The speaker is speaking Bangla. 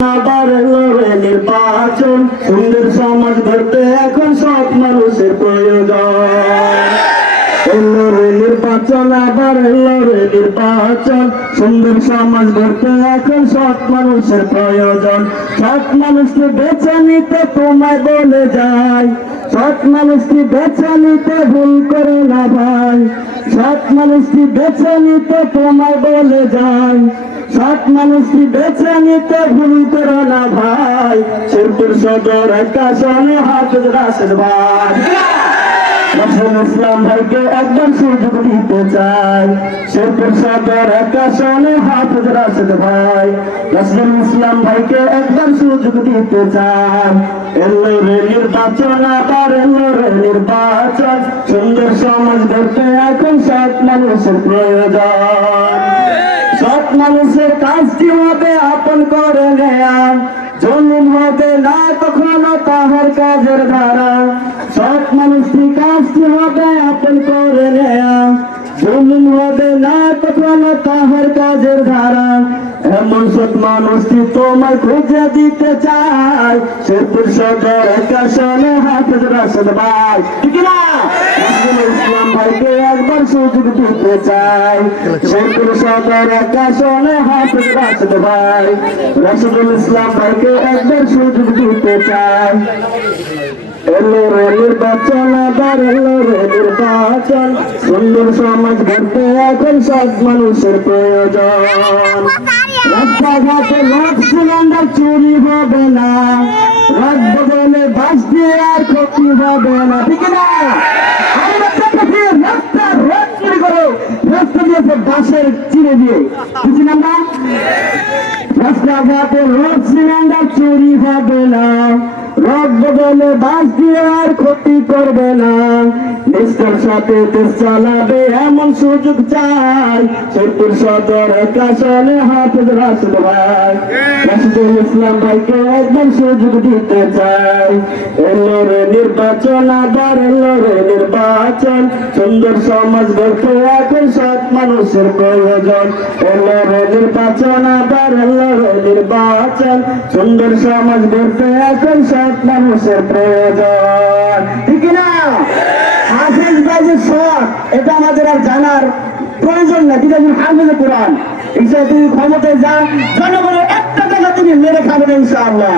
আবার লড়ে নির্বাচন, সুন্দর সমাজ গড়তে এখন সব মানুষের প্রয়োজন। নির্বাচন আবার লড়ে নির্বাচন, সুন্দর সমাজ গড়তে এখন সৎ মানুষের প্রয়োজন। সৎ মানুষকে বেছে নিতে তোমায় বলে যায়, সৎ মানুষকে বেছে নিতে ভুল করো না ভাই। সৎ মানুষকে বেছে নিতে তোমায় বলে যায়, সৎ মানুষকে বেছে নিতে ভুল করো না ভাই। শেরপুর সদর একটা আসনে হাফেজ রাশেদ ভাই, রাসূল ইসলাম ভাইকে একবার সুযোগ দিতে চাই। শেরপুর সদর একটা আসনে হাফেজ রাশেদ ভাই, রাসূল ইসলাম ভাইকে একবার সুযোগ দিতে চাই। এলো রে নির্বাচন, আবার এলো রে নির্বাচন, সুন্দর সমাজ গড়তে এখন সৎ মানুষের প্রয়োজন। সৎ মানুষের কাজটি হবে আপন করে নেয়া, জুলুম হবে না কখনো তাহার কাজের ধারা। সৎ মানুষটি কাজটি হবে আপন করে নেয়া, জুলুম হবে না কখনো তাহার কাজের ধারা। এমন সৎ মানুষটি তোমায় খুঁজে দিতে চাই। শেরপুর সদর একটা আসনে হাফেজ রাশেদ ভাই, ঠিক না? রাসূল ইসলাম ভাইকে একবার সুযোগ দিতে চাই। শেরপুর সদর একটা আসনে হাফেজ রাশেদ ভাই, রাসূল ইসলাম ভাইকে একবার সুযোগ দিতে চাই। এলো রে নির্বাচন, আবার এলো রে নির্বাচন, সুন্দর সমাজ গড়তে এখন সৎ মানুষের প্রয়োজন। রাস্তাঘাটে লাখ সিলিন্ডার চুরি হবে না, রাত বদলে বাস দিয়ে আর ক্ষতি হবে না, ঠিক না? রাস্তা রোড চুরি করো, রাস্তা দিয়েছে বাসের চিনে দিয়ে, বুঝি না? রাস্তাঘাটে রোড সিলিন্ডার চুরি হবে না, রোড বদলে বাস দিয়ে আর ক্ষতি করবে না। নিষ্ঠার সাথে দেশ চালাবে এমন সুযোগ চাই। শেরপুর সদর একটা আসনে হাফেজ রাশেদ ভাই, রাসূল ইসলাম ভাইকে একবার সুযোগ দিতে চাই। এলো রে নির্বাচন, আবার এলো রে নির্বাচন, সুন্দর সমাজ গড়তে এখন সৎ মানুষের প্রয়োজন। এলো রে নির্বাচন, আবার এলো রে নির্বাচন, সুন্দর সমাজ গড়তে এখন সৎ মানুষের প্রয়োজন, ঠিক না? হাফেজ ভাই যে সৎ, এটা আমাদের আর জানার প্রয়োজন না, ঠিক আছে? হাফেজ কোরআন, ইনশাআল্লাহ তুমি ক্ষমতায় যান, জনগণের একটা টাকা তুমি মেরে খাবেন ইনশাআল্লাহ।